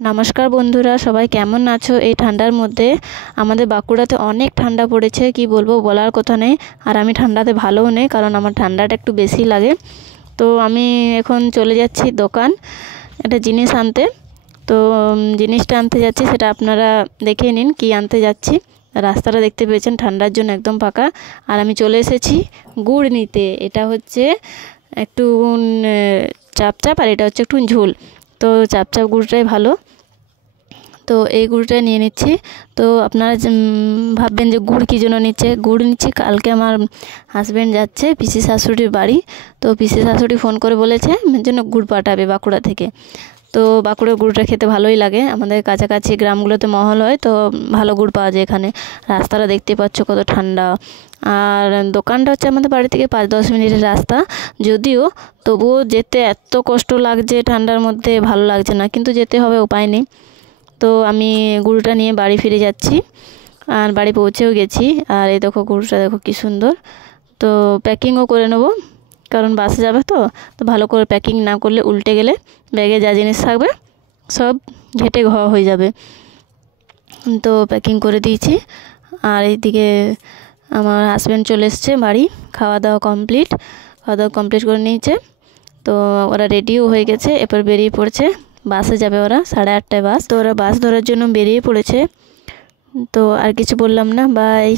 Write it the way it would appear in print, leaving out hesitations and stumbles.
নমস্কার বন্ধুরা, সবাই কেমন আছো? এই ঠান্ডার মধ্যে আমাদের বাঁকুড়াতে অনেক ঠান্ডা পড়েছে, কি বলবো, বলার কথা নেই। আর আমি ঠান্ডাতে ভালোও নেই, কারণ আমার ঠান্ডাটা একটু বেশি লাগে। তো আমি এখন চলে যাচ্ছি দোকান একটা জিনিস আনতে। তো জিনিসটা আনতে যাচ্ছি, সেটা আপনারা দেখে নিন কি আনতে যাচ্ছি। রাস্তাটা দেখতে পেয়েছেন, ঠান্ডার জন্য একদম ফাঁকা। আর আমি চলে এসেছি গুড় নিতে। এটা হচ্ছে একটু চাপচাপ, আর এটা হচ্ছে একটু ঝোল। তো চাপচাপ গুড়টাই ভালো, তো এই গুড়টা নিয়ে নিচ্ছি। তো আপনারা ভাববেন যে গুড় কী জন্য নিচ্ছে। গুড় নিচ্ছি, কালকে আমার হাজব্যান্ড যাচ্ছে পিসি শাশুড়ির বাড়ি। তো পিসি শাশুড়ি ফোন করে বলেছে এর জন্য গুড় পাঠাবে বাঁকুড়া থেকে। তো বাঁকুড়ার গুড়টা খেতে ভালোই লাগে, আমাদের কাছাকাছি গ্রামগুলোতে মহল হয়, তো ভালো গুড় পাওয়া যায় এখানে। রাস্তাটা দেখতে পাচ্ছ কত ঠান্ডা। আর দোকানটা হচ্ছে আমাদের বাড়ি থেকে 5-10 মিনিটের রাস্তা, যদিও তবুও যেতে এত কষ্ট লাগছে ঠান্ডার মধ্যে, ভালো লাগছে না, কিন্তু যেতে হবে, উপায় নেই। তো আমি গুড়টা নিয়ে বাড়ি ফিরে যাচ্ছি, আর বাড়ি পৌঁছেও গেছি। আর এই দেখো গুড়টা, দেখো কি সুন্দর। তো প্যাকিংও করে নেবো, কারণ বাসে যাবে, তো ভালো করে প্যাকিং না করলে উল্টে গেলে ব্যাগে যা জিনিস থাকবে সব ঘেটে ঘ হয়ে যাবে। তো প্যাকিং করে দিয়েছি। আর এইদিকে আমার হাজব্যান্ড চলে এসছে বাড়ি, খাওয়া দাওয়া কমপ্লিট করে নিয়েছে। তো ওরা রেডিও হয়ে গেছে, এরপর বেরিয়ে পড়ছে, বাসে যাবে ওরা, 8:30টায় বাস। তো ওরা বাস ধরার জন্য বেরিয়ে পড়েছে। তো আর কিছু বললাম না, বাই।